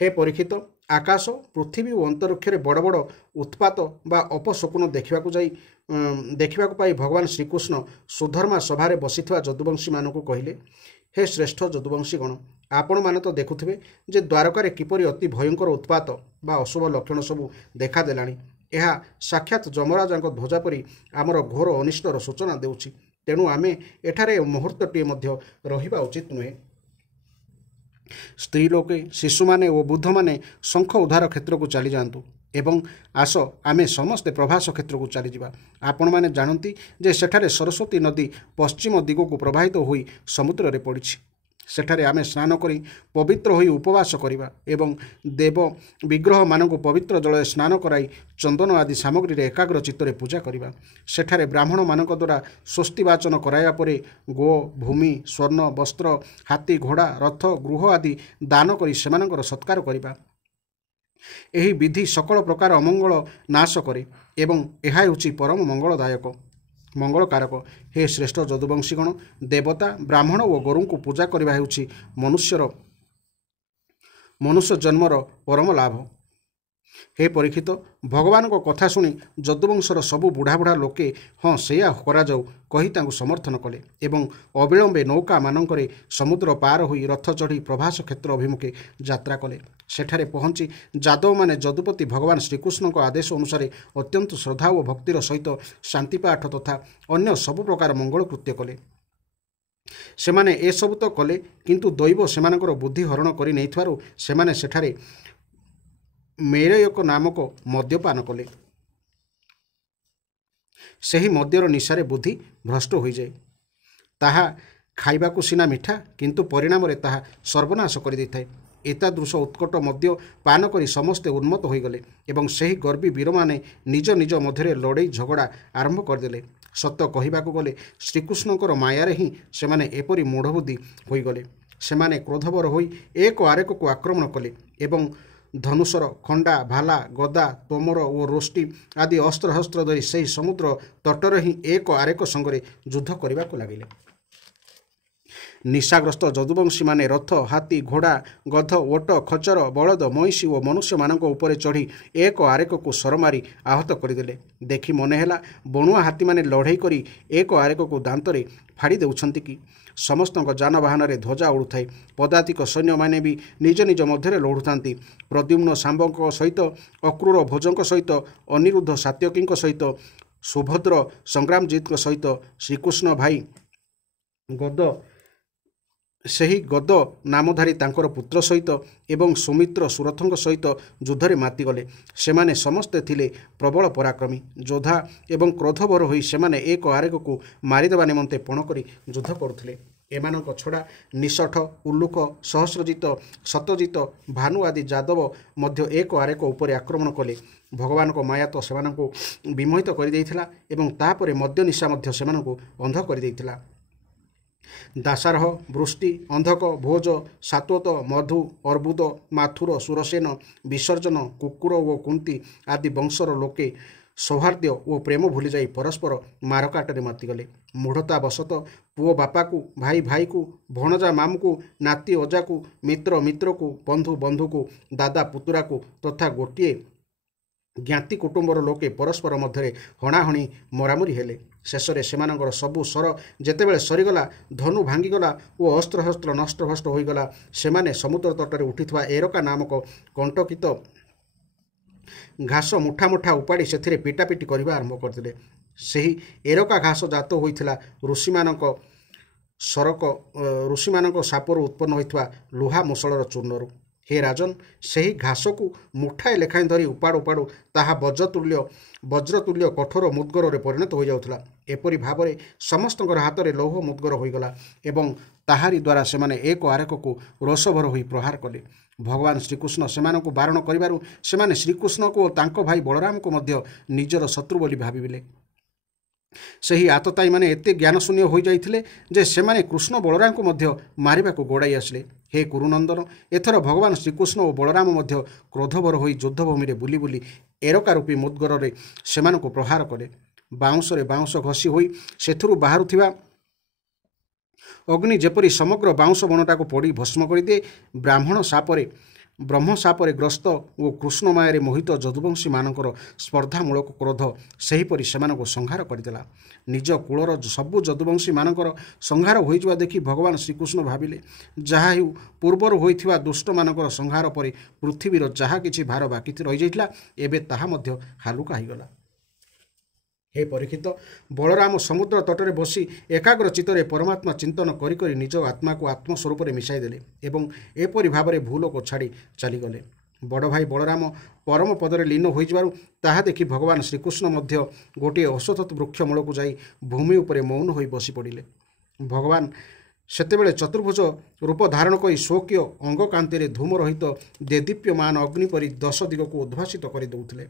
ହେ ପରୀକ୍ଷିତ, ଆକାଶ, ପୃଥିବୀ ଓ ଅନ୍ତରିକ୍ଷରେ ବଡ଼ ବଡ଼ ଉତ୍ପାତ ବା ଅପଶକୁନ ଦେଖିବାକୁ ପାଇ ଭଗବାନ ଶ୍ରୀକୃଷ୍ଣ ସୁଧର୍ମା ସଭାରେ ବସିଥିବା ଯଦୁବଂଶୀମାନଙ୍କୁ କହିଲେ, ହେ ଶ୍ରେଷ୍ଠ ଯଦୁବଂଶୀଗଣ, ଆପଣମାନେ ତ ଦେଖୁଥିବେ ଯେ ଦ୍ୱାରକାରେ କିପରି ଅତି ଭୟଙ୍କର ଉତ୍ପାତ ବା ଅଶୁଭ ଲକ୍ଷଣ ସବୁ ଦେଖାଦେଲାଣି। ଏହା ସାକ୍ଷାତ ଯମରାଜାଙ୍କ ଧ୍ୱଜା ପରି ଆମର ଘୋର ଅନିଷ୍ଟର ସୂଚନା ଦେଉଛି। ତେଣୁ ଆମେ ଏଠାରେ ମୁହୂର୍ତ୍ତଟିଏ ମଧ୍ୟ ରହିବା ଉଚିତ ନୁହେଁ। ସ୍ତ୍ରୀ ଲୋକେ, ଶିଶୁମାନେ ଓ ବୃଦ୍ଧମାନେ ଶଙ୍ଖ ଉଦ୍ଧାର କ୍ଷେତ୍ରକୁ ଚାଲିଯାଆନ୍ତୁ ଏବଂ ଆସ ଆମେ ସମସ୍ତେ ପ୍ରଭାସ କ୍ଷେତ୍ରକୁ ଚାଲିଯିବା। ଆପଣମାନେ ଜାଣନ୍ତି ଯେ ସେଠାରେ ସରସ୍ୱତୀ ନଦୀ ପଶ୍ଚିମ ଦିଗକୁ ପ୍ରବାହିତ ହୋଇ ସମୁଦ୍ରରେ ପଡ଼ିଛି। ସେଠାରେ ଆମେ ସ୍ନାନ କରି ପବିତ୍ର ହୋଇ ଉପବାସ କରିବା ଏବଂ ଦେବ ବିଗ୍ରହମାନଙ୍କୁ ପବିତ୍ର ଜଳରେ ସ୍ନାନ କରାଇ ଚନ୍ଦନ ଆଦି ସାମଗ୍ରୀରେ ଏକାଗ୍ର ଚିତ୍ତରେ ପୂଜା କରିବା। ସେଠାରେ ବ୍ରାହ୍ମଣମାନଙ୍କ ଦ୍ୱାରା ସ୍ୱସ୍ତିବାଚନ କରାଇବା ପରେ ଗୋ, ଭୂମି, ସ୍ୱର୍ଣ୍ଣ, ବସ୍ତ୍ର, ହାତୀ, ଘୋଡ଼ା, ରଥ, ଗୃହ ଆଦି ଦାନ କରି ସେମାନଙ୍କର ସତ୍କାର କରିବା। ଏହି ବିଧି ସକଳ ପ୍ରକାର ଅମଙ୍ଗଳ ନାଶ କରେ ଏବଂ ଏହା ହେଉଛି ପରମ ମଙ୍ଗଳକାରକ। ହେ ଶ୍ରେଷ୍ଠ ଯଦୁବଂଶୀଗଣ, ଦେବତା, ବ୍ରାହ୍ମଣ ଓ ଗୋରୁଙ୍କୁ ପୂଜା କରିବା ହେଉଛି ମନୁଷ୍ୟ ଜନ୍ମର ପରମ ଲାଭ। ହେ ପରୀକ୍ଷିତ, ଭଗବାନଙ୍କ କଥା ଶୁଣି ଯଦୁବଂଶର ସବୁ ବୁଢ଼ା ଲୋକେ ହଁ ସେଇଆ କରାଯାଉ କହି ତାଙ୍କୁ ସମର୍ଥନ କଲେ ଏବଂ ଅବିଳମ୍ବେ ନୌକାମାନଙ୍କରେ ସମୁଦ୍ର ପାର ହୋଇ ରଥ ଚଢ଼ି ପ୍ରଭାସ କ୍ଷେତ୍ର ଅଭିମୁଖେ ଯାତ୍ରା କଲେ। ସେଠାରେ ପହଞ୍ଚି ଯାଦବମାନେ ଯଦୁପତି ଭଗବାନ ଶ୍ରୀକୃଷ୍ଣଙ୍କ ଆଦେଶ ଅନୁସାରେ ଅତ୍ୟନ୍ତ ଶ୍ରଦ୍ଧା ଓ ଭକ୍ତିର ସହିତ ଶାନ୍ତିପାଠ ତଥା ଅନ୍ୟ ସବୁ ପ୍ରକାର ମଙ୍ଗଳ କୃତ୍ୟ କଲେ। ସେମାନେ ଏସବୁ ତ କଲେ, କିନ୍ତୁ ଦୈବ ସେମାନଙ୍କର ବୁଦ୍ଧି ହରଣ କରି ନେଇଥିବାରୁ ସେମାନେ ସେଠାରେ ମେରୟକ ନାମକ ମଦ୍ୟପାନ କଲେ। ସେହି ମଦ୍ୟର ନିଶାରେ ବୁଦ୍ଧି ଭ୍ରଷ୍ଟ ହୋଇଯାଏ। ତାହା ଖାଇବାକୁ ସିନା ମିଠା, କିନ୍ତୁ ପରିଣାମରେ ତାହା ସର୍ବନାଶ କରିଦେଇଥାଏ। ଏତାଦୃଶ ଉତ୍କଟ ମଦ୍ୟ ପାନ କରି ସମସ୍ତେ ଉନ୍ମତ୍ତ ହୋଇଗଲେ ଏବଂ ସେହି ଗର୍ବୀ ବୀରମାନେ ନିଜ ନିଜ ମଧ୍ୟରେ ଲଢ଼େଇ ଝଗଡ଼ା ଆରମ୍ଭ କରିଦେଲେ। ସତ କହିବାକୁ ଗଲେ ଶ୍ରୀକୃଷ୍ଣଙ୍କର ମାୟାରେ ହିଁ ସେମାନେ ଏପରି ମୂଢ଼ବୁଦ୍ଧି ହୋଇଗଲେ। ସେମାନେ କ୍ରୋଧବର ହୋଇ ଏକ ଆରେକକୁ ଆକ୍ରମଣ କଲେ ଏବଂ ଧନୁଷର, ଖଣ୍ଡା, ଭାଲା, ଗଦା, ତୋମର ଓ ରୋଷ୍ଟି ଆଦି ଅସ୍ତ୍ରଶସ୍ତ୍ର ଧରି ସେହି ସମୁଦ୍ର ତଟରେ ହିଁ ଏକ ଆରେକ ସଙ୍ଗରେ ଯୁଦ୍ଧ କରିବାକୁ ଲାଗିଲେ। ନିଶାଗ୍ରସ୍ତ ଯଦୁବଂଶୀମାନେ ରଥ, ହାତୀ, ଘୋଡ଼ା, ଗଧ, ଓଟ, ଖଚର, ବଳଦ, ମଇଁଷି ଓ ମନୁଷ୍ୟମାନଙ୍କ ଉପରେ ଚଢ଼ି ଏକ ଆରେକକୁ ସର ମାରି ଆହତ କରିଦେଲେ। ଦେଖି ମନେ ହେଲା ବଣୁଆ ହାତୀମାନେ ଲଢ଼େଇ କରି ଏକ ଆରେକକୁ ଦାନ୍ତରେ ଫାଡ଼ି ଦେଉଛନ୍ତି କି? ସମସ୍ତଙ୍କ ଯାନବାହନରେ ଧ୍ୱଜା ଉଡ଼ୁଥାଏ। ପଦାତିକ ସୈନ୍ୟମାନେ ବି ନିଜ ନିଜ ମଧ୍ୟରେ ଲଢ଼ୁଥାନ୍ତି। ପ୍ରଦ୍ୟୁମ୍ନ ଶାମ୍ବଙ୍କ ସହିତ, ଅକ୍ରୂର ଭୋଜଙ୍କ ସହିତ, ଅନିରୁଦ୍ଧ ସାତ୍ୟକୀଙ୍କ ସହିତ, ସୁଭଦ୍ର ସଂଗ୍ରାମଜିତଙ୍କ ସହିତ, ଶ୍ରୀକୃଷ୍ଣ ଭାଇ ସେହି ଗଦ ନାମଧାରୀ ତାଙ୍କର ପୁତ୍ର ସହିତ ଏବଂ ସୁମିତ୍ର ସୁରଥଙ୍କ ସହିତ ଯୁଦ୍ଧରେ ମାତିଗଲେ। ସେମାନେ ସମସ୍ତେ ଥିଲେ ପ୍ରବଳ ପରାକ୍ରମୀ ଯୋଦ୍ଧା ଏବଂ କ୍ରୋଧବର ହୋଇ ସେମାନେ ଏକ ଆରେକକୁ ମାରିଦେବା ନିମନ୍ତେ ପଣ କରି ଯୁଦ୍ଧ କରୁଥିଲେ। ଏମାନଙ୍କ ଛଡ଼ା ନିଶଠ, ଉଲ୍ଲୁକ, ସହସ୍ରଜିତ, ସତଜିତ, ଭାନୁ ଆଦି ଯାଦବ ମଧ୍ୟ ଏକ ଆରେକ ଉପରେ ଆକ୍ରମଣ କଲେ। ଭଗବାନଙ୍କ ମାୟା ତ ସେମାନଙ୍କୁ ବିମୋହିତ କରିଦେଇଥିଲା ଏବଂ ତାପରେ ମଦ୍ୟ ନିଶା ମଧ୍ୟ ସେମାନଙ୍କୁ ଅନ୍ଧ କରିଦେଇଥିଲା। ଦାସାରହ, ବୃଷ୍ଟି, ଅନ୍ଧକ, ଭୋଜ, ସାତ୍ୱତ, ମଧୁ, ଅର୍ବୁଦ, ମାଥୁର, ସୁରସେନ, ବିସର୍ଜନ, କୁକୁର ଓ କୁନ୍ତୀ ଆଦି ବଂଶର ଲୋକେ ସୌହାର୍ଦ୍ଦ୍ୟ ଓ ପ୍ରେମ ଭୁଲିଯାଇ ପରସ୍ପର ମାରକାଟରେ ମାତିଗଲେ। ମୂଢ଼ତା ବଶତଃ ପୁଅ ବାପାକୁ, ଭାଇ ଭାଇକୁ, ଭଣଜା ମାମୁଁକୁ, ନାତି ଅଜାକୁ, ମିତ୍ର ମିତ୍ରକୁ, ବନ୍ଧୁ ବନ୍ଧୁକୁ, ଦାଦା ପୁତୁରାକୁ ତଥା ଗୋଟିଏ ଜ୍ଞାତି କୁଟୁମ୍ବର ଲୋକେ ପରସ୍ପର ମଧ୍ୟରେ ହଣାହଣି ମରାମରି ହେଲେ। ଶେଷରେ ସେମାନଙ୍କର ସବୁ ସର ଯେତେବେଳେ ସରିଗଲା, ଧନୁ ଭାଙ୍ଗିଗଲା ଓ ଅସ୍ତ୍ରଶସ୍ତ୍ର ନଷ୍ଟଭଷ୍ଟ ହୋଇଗଲା, ସେମାନେ ସମୁଦ୍ର ତଟରେ ଉଠିଥିବା ଏରକା ନାମକ କଣ୍ଟକିତ ଘାସ ମୁଠା ମୁଠା ଉପାଡ଼ି ସେଥିରେ ପିଟାପିଟି କରିବା ଆରମ୍ଭ କରିଦେଲେ। ସେହି ଏରକା ଘାସ ଜାତ ହୋଇଥିଲା ଋଷିମାନଙ୍କ ସାପରୁ ଉତ୍ପନ୍ନ ହୋଇଥିବା ଲୁହା ମୁଷଳର ଚୂର୍ଣ୍ଣରୁ। ହେ ରାଜନ୍, ସେହି ଘାସକୁ ମୁଠାଏ ଲେଖାଏଁ ଧରି ଉପାଡ଼ୁ ତାହା ବଜ୍ରତୁଲ୍ୟ କଠୋର ମୁଦ୍ଗରରେ ପରିଣତ ହୋଇଯାଉଥିଲା। ଏପରି ଭାବରେ ସମସ୍ତଙ୍କର ହାତରେ ଲୌହ ମୁଦ୍ଗର ହୋଇଗଲା ଏବଂ ତାହାରି ଦ୍ୱାରା ସେମାନେ ଏକ ଆରେକକୁ ରୋଷଭର ହୋଇ ପ୍ରହାର କଲେ। ଭଗବାନ ଶ୍ରୀକୃଷ୍ଣ ସେମାନଙ୍କୁ ବାରଣ କରିବାରୁ ସେମାନେ ଶ୍ରୀକୃଷ୍ଣକୁ ଓ ତାଙ୍କ ଭାଇ ବଳରାମଙ୍କୁ ମଧ୍ୟ ନିଜର ଶତ୍ରୁ ବୋଲି ଭାବିଲେ। ସେହି ଆତତାୟୀମାନେ ଏତେ ଜ୍ଞାନଶୂନ୍ୟ ହୋଇଯାଇଥିଲେ ଯେ ସେମାନେ କୃଷ୍ଣ ବଳରାମଙ୍କୁ ମଧ୍ୟ ମାରିବାକୁ ଗୋଡ଼ାଇ ଆସିଲେ। ହେ କୁରୁନନ୍ଦନ, ଏଥର ଭଗବାନ ଶ୍ରୀକୃଷ୍ଣ ଓ ବଳରାମ ମଧ୍ୟ କ୍ରୋଧବର ହୋଇ ଯୁଦ୍ଧଭୂମିରେ ବୁଲି ବୁଲି ଏରକା ରୂପୀ ମୁଦ୍ଗରରେ ସେମାନଙ୍କୁ ପ୍ରହାର କଲେ। ବାଉଁଶରେ ବାଉଁଶ ଘଷି ହୋଇ ସେଥିରୁ ବାହାରୁଥିବା ଅଗ୍ନି ଯେପରି ସମଗ୍ର ବାଉଁଶ ବଣଟାକୁ ପୋଡ଼ି ଭସ୍ମ କରିଦିଏ, ବ୍ରହ୍ମ ସାପରେ ଗ୍ରସ୍ତ ଓ କୃଷ୍ଣମାୟାରେ ମୋହିତ ଯଦୁବଂଶୀମାନଙ୍କର ସ୍ପର୍ଦ୍ଧାମୂଳକ କ୍ରୋଧ ସେହିପରି ସେମାନଙ୍କୁ ସଂହାର କରିଦେଲା। ନିଜ କୂଳର ସବୁ ଯଦୁବଂଶୀମାନଙ୍କର ସଂହାର ହୋଇଯିବା ଦେଖି ଭଗବାନ ଶ୍ରୀକୃଷ୍ଣ ଭାବିଲେ, ଯାହା ହେଉ ପୂର୍ବରୁ ହୋଇଥିବା ଦୁଷ୍ଟମାନଙ୍କର ସଂହାର ପରେ ପୃଥିବୀର ଯାହା କିଛି ଭାର ବାକି ରହିଯାଇଥିଲା, ଏବେ ତାହା ମଧ୍ୟ ହାଲୁକା ହୋଇଗଲା। ହେ ପରୀକ୍ଷିତ, ବଳରାମ ସମୁଦ୍ର ତଟରେ ବସି ଏକାଗ୍ର ଚିତ୍ତରେ ପରମାତ୍ମା ଚିନ୍ତନ କରି କରି ନିଜ ଆତ୍ମାକୁ ଆତ୍ମସ୍ୱରୂପରେ ମିଶାଇ ଦେଲେ ଏବଂ ଏପରି ଭାବରେ ଭୂଲୋକ ଛାଡ଼ି ଚାଲିଗଲେ। ବଡ଼ ଭାଇ ବଳରାମ ପରମ ପଦରେ ଲୀନ ହୋଇଯିବାରୁ ତାହା ଦେଖି ଭଗବାନ ଶ୍ରୀକୃଷ୍ଣ ମଧ୍ୟ ଗୋଟିଏ ଅଶ୍ୱତଥ ବୃକ୍ଷ ମୂଳକୁ ଯାଇ ଭୂମି ଉପରେ ମୌନ ହୋଇ ବସି ପଡ଼ିଲେ। ଭଗବାନ ସେତେବେଳେ ଚତୁର୍ଭୁଜ ରୂପ ଧାରଣ କରି ସ୍ୱକୀୟ ଅଙ୍ଗକାନ୍ତିରେ ଧୂମରହିତ ଦେଦୀପ୍ୟମାନ ଅଗ୍ନି ପରି 10 ଦିଗକୁ ଉଦ୍ଭାସିତ କରି ଦେଉଥିଲେ।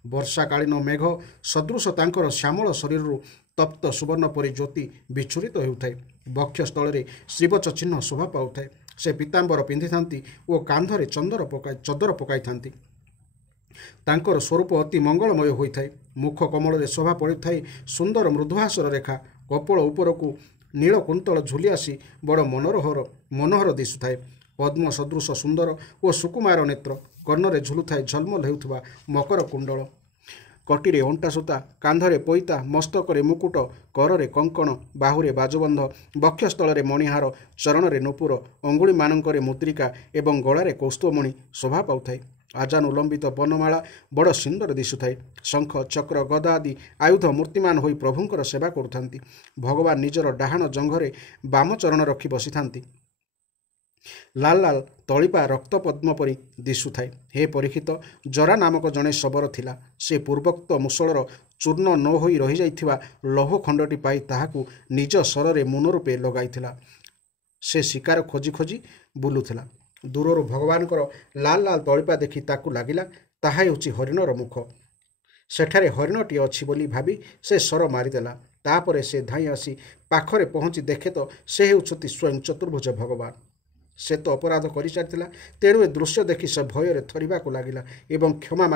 ବର୍ଷାକାଳୀନ ମେଘ ସଦୃଶ ତାଙ୍କର ଶ୍ୟାମଳ ଶରୀରରୁ ତପ୍ତ ସୁବର୍ଣ୍ଣ ପରି ଜ୍ୟୋତି ବିଚ୍ଛୁରିତ ହେଉଥାଏ। ବକ୍ଷସ୍ଥଳରେ ଶ୍ରୀବଚ ଚିହ୍ନ ଶୋଭା ପାଉଥାଏ। ସେ ପୀତାମ୍ବର ପିନ୍ଧିଥାନ୍ତି ଓ କାନ୍ଧରେ ଚଦର ପକାଇଥାନ୍ତି। ତାଙ୍କର ସ୍ୱରୂପ ଅତି ମଙ୍ଗଳମୟ ହୋଇଥାଏ। ମୁଖ କମଳରେ ଶୋଭା ପଡ଼ିଥାଏ ସୁନ୍ଦର ମୃଦୁହାସର ରେଖା। କପୋଳ ଉପରକୁ ନୀଳ କୁନ୍ତଳ ଝୁଲି ଆସି ବଡ଼ ମନୋହର ଦିଶୁଥାଏ। ପଦ୍ମ ସଦୃଶ ସୁନ୍ଦର ଓ ସୁକୁମାର ନେତ୍ର। କର୍ଣ୍ଣରେ ଝୁଲୁଥାଏ ଝଲମଲ ହେଉଥିବା ମକର କୁଣ୍ଡଳ। କଟିରେ ଅଣ୍ଟାସୂତା, କାନ୍ଧରେ ପଇତା, ମସ୍ତକରେ ମୁକୁଟ, କରରେ କଙ୍କଣ, ବାହୁରେ ବାଜବନ୍ଧ, ବକ୍ଷସ୍ଥଳରେ ମଣିହାର, ଚରଣରେ ନୂପୁର, ଅଙ୍ଗୁଳିମାନଙ୍କରେ ମୁଦ୍ରିକା ଏବଂ ଗଳାରେ କୌସ୍ତୁଭମଣି ଶୋଭା ପାଉଥାଏ। ଆଜାନୁଲମ୍ବିତ ବନମାଳା ବଡ଼ ସୁନ୍ଦର ଦିଶୁଥାଏ। ଶଙ୍ଖ, ଚକ୍ର, ଗଦା ଆଦି ଆୟୁଧ ମୂର୍ତ୍ତିମାନ ହୋଇ ପ୍ରଭୁଙ୍କର ସେବା କରୁଥାନ୍ତି। ଭଗବାନ ନିଜର ଡାହାଣ ଜଙ୍ଘରେ ବାମ ଚରଣ ରଖି ବସିଥାନ୍ତି। ଲାଲ ଲାଲ ତଳିପା ରକ୍ତପଦ୍ମ ପରି ଦିଶୁଥାଏ। ହେ ପରୀକ୍ଷିତ, ଜରା ନାମକ ଜଣେ ଶବର ଥିଲା। ସେ ପୂର୍ବୋକ୍ତ ମୂଷଳର ଚୂର୍ଣ୍ଣ ନ ହୋଇ ରହିଯାଇଥିବା ଲୌହ ଖଣ୍ଡଟି ପାଇ ତାହାକୁ ନିଜ ଶରରେ ମୁନ ରୂପେ ଲଗାଇଥିଲା। ସେ ଶିକାର ଖୋଜି ଖୋଜି ବୁଲୁଥିଲା। ଦୂରରୁ ଭଗବାନଙ୍କର ଲାଲ ଲାଲ ତଳିପା ଦେଖି ତାକୁ ଲାଗିଲା ତାହା ହେଉଛି ହରିଣର ମୁଖ। ସେଠାରେ ହରିଣଟିଏ ଅଛି ବୋଲି ଭାବି ସେ ଶର ମାରିଦେଲା। ତାପରେ ସେ ଧାଇଁ ଆସି ପାଖରେ ପହଞ୍ଚି ଦେଖେ ତ ସେ ହେଉଛନ୍ତି ସ୍ୱୟଂ ଚତୁର୍ଭୁଜ ଭଗବାନ। ସେ ତ ଅପରାଧ କରିସାରିଥିଲା, ତେଣୁ ଏ ଦୃଶ୍ୟ ଦେଖି ସେ ଭୟରେ ଥରିବାକୁ ଲାଗିଲା ଏବଂ କ୍ଷମା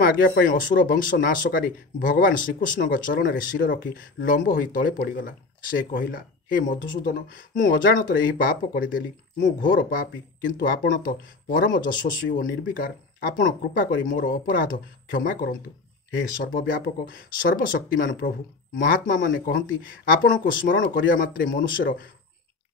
ମାଗିବା ପାଇଁ ଅସୁର ବଂଶ ନାଶକାରୀ ଭଗବାନ ଶ୍ରୀକୃଷ୍ଣଙ୍କ ଚରଣରେ ଶିର ରଖି ଲମ୍ବ ହୋଇ ତଳେ ପଡ଼ିଗଲା। ସେ କହିଲା, ହେ ମଧୁସୂଦନ, ମୁଁ ଅଜାଣତରେ ଏହି ପାପ କରିଦେଲି। ମୁଁ ଘୋର ପାପୀ, କିନ୍ତୁ ଆପଣ ତ ପରମ ଯଶସ୍ୱୀ ଓ ନିର୍ବିକାର। ଆପଣ କୃପା କରି ମୋର ଅପରାଧ କ୍ଷମା କରନ୍ତୁ। ହେ ସର୍ବବ୍ୟାପକ ସର୍ବଶକ୍ତିମାନ ପ୍ରଭୁ, ମହାତ୍ମାମାନେ କହନ୍ତି ଆପଣଙ୍କୁ ସ୍ମରଣ କରିବା ମାତ୍ରେ ମନୁଷ୍ୟର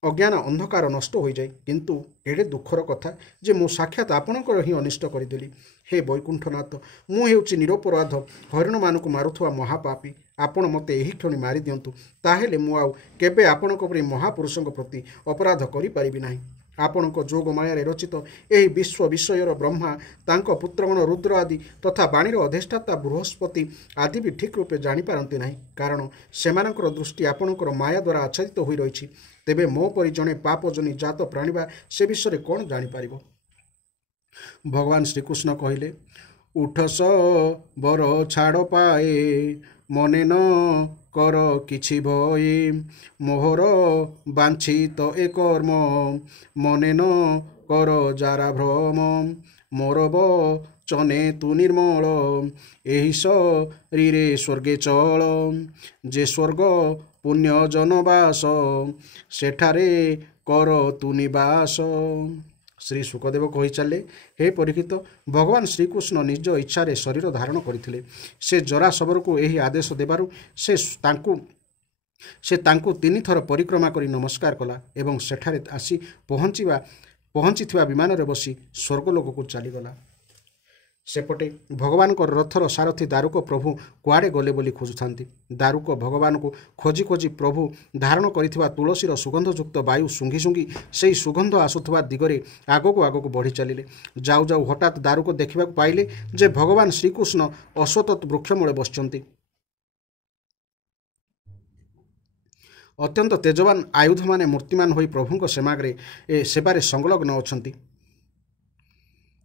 ଅଜ୍ଞାନ ଅନ୍ଧକାର ନଷ୍ଟ ହୋଇଯାଏ, କିନ୍ତୁ ଏଡ଼େ ଦୁଃଖର କଥା ଯେ ମୁଁ ସାକ୍ଷାତ ଆପଣଙ୍କର ହିଁ ଅନିଷ୍ଟ କରିଦେଲି। ହେ ବୈକୁଣ୍ଠନାଥ, ମୁଁ ହେଉଛି ନିରପରାଧ ହରିଣମାନଙ୍କୁ ମାରୁଥିବା ମହାପାପୀ। ଆପଣ ମୋତେ ଏହି କ୍ଷଣି ମାରିଦିଅନ୍ତୁ, ତାହେଲେ ମୁଁ ଆଉ କେବେ ଆପଣଙ୍କ ପରି ମହାପୁରୁଷଙ୍କ ପ୍ରତି ଅପରାଧ କରିପାରିବି ନାହିଁ। ଆପଣଙ୍କ ଯୋଗ ମାୟାରେ ରଚିତ ଏହି ବିଶ୍ୱ ବିଷୟର ବ୍ରହ୍ମା, ତାଙ୍କ ପୁତ୍ରଗଣ ରୁଦ୍ର ଆଦି ତଥା ବାଣୀର ଅଧିଷ୍ଠାତା ବୃହସ୍ପତି ଆଦି ବି ଠିକ୍ ରୂପେ ଜାଣିପାରନ୍ତି ନାହିଁ, କାରଣ ସେମାନଙ୍କର ଦୃଷ୍ଟି ଆପଣଙ୍କର ମାୟା ଦ୍ୱାରା ଆଚ୍ଛାଦିତ ହୋଇ ରହିଛି। ତେବେ ମୋ ପରି ଜଣେ ପାପଜନୀ ଜାତ ପ୍ରାଣିବା ସେ ବିଷୟରେ କ'ଣ ଜାଣିପାରିବ? ଭଗବାନ ଶ୍ରୀକୃଷ୍ଣ କହିଲେ, ଉଠସ ବର ଛାଡ଼ ପାଏ, ମନେ ନ କର କିଛି ଭୟ, ମୋହର ବାଞ୍ଛିତ ଏ କର୍ମ, ମନେ ନ କର ଯାରା ଭ୍ରମ, ମୋର ବଚନେ ତୁ ନିର୍ମଳ, ଏହି ଶରୀରେ ସ୍ୱର୍ଗେ ଚଳ, ଯେ ସ୍ୱର୍ଗ ପୁଣ୍ୟ ଜନବାସ, ସେଠାରେ କର ତୁ ନିବାସ। ଶ୍ରୀ ଶୁକଦେବ କହି ଚାଲେ, ହେ ପରୀକ୍ଷିତ, ଭଗବାନ ଶ୍ରୀକୃଷ୍ଣ ନିଜ ଇଚ୍ଛାରେ ଶରୀର ଧାରଣ କରିଥିଲେ। ସେ ଜରାସବରକୁ ଏହି ଆଦେଶ ଦେବାରୁ ସେ ତାଙ୍କୁ 3 ଥର ପରିକ୍ରମା କରି ନମସ୍କାର କଲା ଏବଂ ସେଠାରେ ଆସି ପହଞ୍ଚିଥିବା ବିମାନରେ ବସି ସ୍ୱର୍ଗଲୋକକୁ ଚାଲିଗଲା। ସେପଟେ ଭଗବାନଙ୍କର ରଥର ସାରଥୀ ଦାରୁକ ପ୍ରଭୁ କୁଆଡ଼େ ଗଲେ ବୋଲି ଖୋଜୁଥାନ୍ତି। ଦାରୁକ ଭଗବାନଙ୍କୁ ଖୋଜି ଖୋଜି ପ୍ରଭୁ ଧାରଣ କରିଥିବା ତୁଳସୀର ସୁଗନ୍ଧଯୁକ୍ତ ବାୟୁ ଶୁଙ୍ଘି ଶୁଙ୍ଘି ସେହି ସୁଗନ୍ଧ ଆସୁଥିବା ଦିଗରେ ଆଗକୁ ବଢ଼ି ଚାଲିଲେ। ଯାଉ ଯାଉ ହଠାତ୍ ଦାରୁକ ଦେଖିବାକୁ ପାଇଲେ ଯେ ଭଗବାନ ଶ୍ରୀକୃଷ୍ଣ ଅଶ୍ୱତଥ ବୃକ୍ଷମୂଳେ ବସିଛନ୍ତି। ଅତ୍ୟନ୍ତ ତେଜବାନ ଆୟୁଧମାନେ ମୂର୍ତ୍ତିମାନ ହୋଇ ପ୍ରଭୁଙ୍କ ସେବାରେ ସଂଲଗ୍ନ ଅଛନ୍ତି।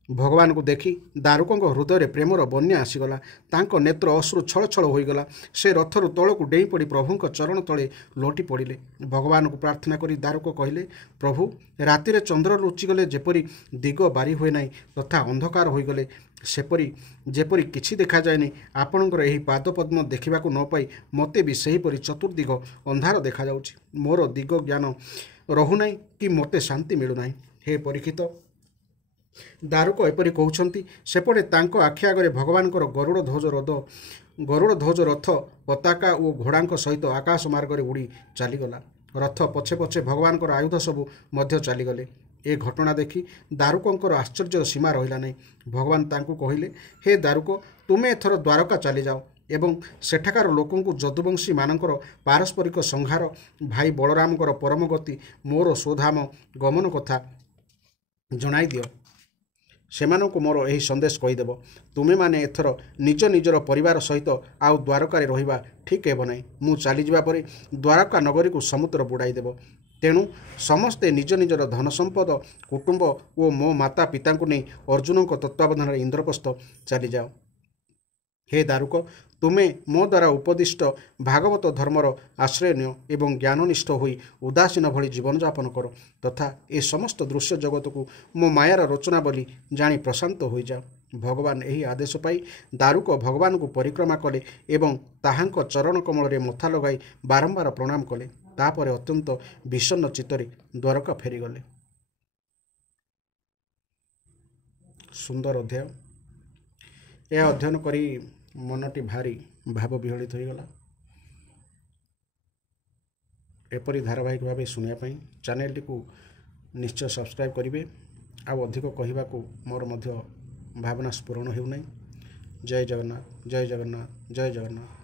ଭଗବାନଙ୍କୁ ଦେଖି ଦାରୁକଙ୍କ ହୃଦୟରେ ପ୍ରେମର ବନ୍ୟା ଆସିଗଲା। ତାଙ୍କ ନେତ୍ର ଅଶ୍ରୁ ଛଳ ଛଳ ହୋଇଗଲା। ସେ ରଥରୁ ତଳକୁ ଡେଇଁ ପଡ଼ି ପ୍ରଭୁଙ୍କ ଚରଣ ତଳେ ଲୋଟି ପଡ଼ିଲେ। ଭଗବାନଙ୍କୁ ପ୍ରାର୍ଥନା କରି ଦାରୁକ କହିଲେ, ପ୍ରଭୁ, ରାତିରେ ଚନ୍ଦ୍ର ଲୁଚିଗଲେ ଯେପରି ଦିଗ ବାରି ହୁଏ ନାହିଁ ତଥା ଅନ୍ଧକାର ହୋଇଗଲେ ଯେପରି କିଛି ଦେଖାଯାଏନି, ଆପଣଙ୍କର ଏହି ପାଦପଦ୍ମ ଦେଖିବାକୁ ନ ପାଇ ମୋତେ ବି ସେହିପରି ଚତୁର୍ଦିଗ ଅନ୍ଧାର ଦେଖାଯାଉଛି। ମୋର ଦିଗ ଜ୍ଞାନ ରହୁନାହିଁ କି ମୋତେ ଶାନ୍ତି ମିଳୁନାହିଁ। ହେ ପରୀକ୍ଷିତ, ଦାରୁକ ଏପରି କହୁଛନ୍ତି। ସେପଟେ ତାଙ୍କ ଆଖି ଆଗରେ ଭଗବାନଙ୍କର ଗରୁଡ଼ ଧ୍ୱଜ ରଥ ପତାକା ଓ ଘୋଡ଼ାଙ୍କ ସହିତ ଆକାଶ ମାର୍ଗରେ ଉଡ଼ି ଚାଲିଗଲା। ରଥ ପଛେ ପଛେ ଭଗବାନଙ୍କର ଆୟୁଧ ସବୁ ମଧ୍ୟ ଚାଲିଗଲେ। ଏ ଘଟଣା ଦେଖି ଦାରୁକଙ୍କର ଆଶ୍ଚର୍ଯ୍ୟର ସୀମା ରହିଲା ନାହିଁ। ଭଗବାନ ତାଙ୍କୁ କହିଲେ, ହେ ଦାରୁକ, ତୁମେ ଏଥର ଦ୍ୱାରକା ଚାଲିଯାଅ ଏବଂ ସେଠାକାର ଲୋକଙ୍କୁ ଯଦୁବଂଶୀମାନଙ୍କର ପାରସ୍ପରିକ ସଂହାର, ଭାଇ ବଳରାମଙ୍କର ପରମଗତି, ମୋର ସ୍ୱଧାମ ଗମନ କଥା ଜଣାଇ ଦିଅ। ସେମାନଙ୍କୁ ମୋର ଏହି ସନ୍ଦେଶ କହିଦେବ। ତୁମେମାନେ ଏଥର ନିଜ ନିଜର ପରିବାର ସହିତ ଆଉ ଦ୍ୱାରକାରେ ରହିବା ଠିକ୍ ହେବ ନାହିଁ। ମୁଁ ଚାଲିଯିବା ପରେ ଦ୍ୱାରକା ନଗରୀକୁ ସମୁଦ୍ର ବୁଡ଼ାଇ ଦେବ। ତେଣୁ ସମସ୍ତେ ନିଜ ନିଜର ଧନ ସମ୍ପଦ, କୁଟୁମ୍ବ ଓ ମୋ ମାତା ପିତାଙ୍କୁ ନେଇ ଅର୍ଜୁନଙ୍କ ତତ୍ତ୍ୱାବଧାନରେ ଇନ୍ଦ୍ରପ୍ରସ୍ଥ ଚାଲିଯାଅ। ହେ ଦାରୁକ, ତୁମେ ମୋ ଦ୍ୱାରା ଉପଦିଷ୍ଟ ଭାଗବତ ଧର୍ମର ଆଶ୍ରୟ ନିଅ ଏବଂ ଜ୍ଞାନନିଷ୍ଠ ହୋଇ ଉଦାସୀନ ଭଳି ଜୀବନଯାପନ କର ତଥା ଏ ସମସ୍ତ ଦୃଶ୍ୟ ଜଗତକୁ ମୋ ମାୟାର ରଚନା ବୋଲି ଜାଣି ପ୍ରଶାନ୍ତ ହୋଇଯାଅ। ଭଗବାନ ଏହି ଆଦେଶ ପାଇ ଦାରୁକ ଭଗବାନଙ୍କୁ ପରିକ୍ରମା କଲେ ଏବଂ ତାହାଙ୍କ ଚରଣ କମଳରେ ମଥା ଲଗାଇ ବାରମ୍ବାର ପ୍ରଣାମ କଲେ। ତାପରେ ଅତ୍ୟନ୍ତ ବିଷଣ୍ଣ ଚିତ୍ତରେ ଦ୍ୱାରକା ଫେରିଗଲେ। ସୁନ୍ଦର ଅଧ୍ୟାୟ। ଏହା ଅଧ୍ୟୟନ କରି ମନଟି ଭାରି ଭାବ ବିହଳିତ ହୋଇଗଲା। ଏପରି ଧାରାବାହିକ ଭାବେ ଶୁଣିବା ପାଇଁ ଚ୍ୟାନେଲଟିକୁ ନିଶ୍ଚୟ ସବସ୍କ୍ରାଇବ୍ କରିବେ। ଆଉ ଅଧିକ କହିବାକୁ ମୋର ମଧ୍ୟ ଭାବନା ସ୍ଫୁରଣ ହେଉନାହିଁ। ଜୟ ଜଗନ୍ନାଥ, ଜୟ ଜଗନ୍ନାଥ, ଜୟ ଜଗନ୍ନାଥ।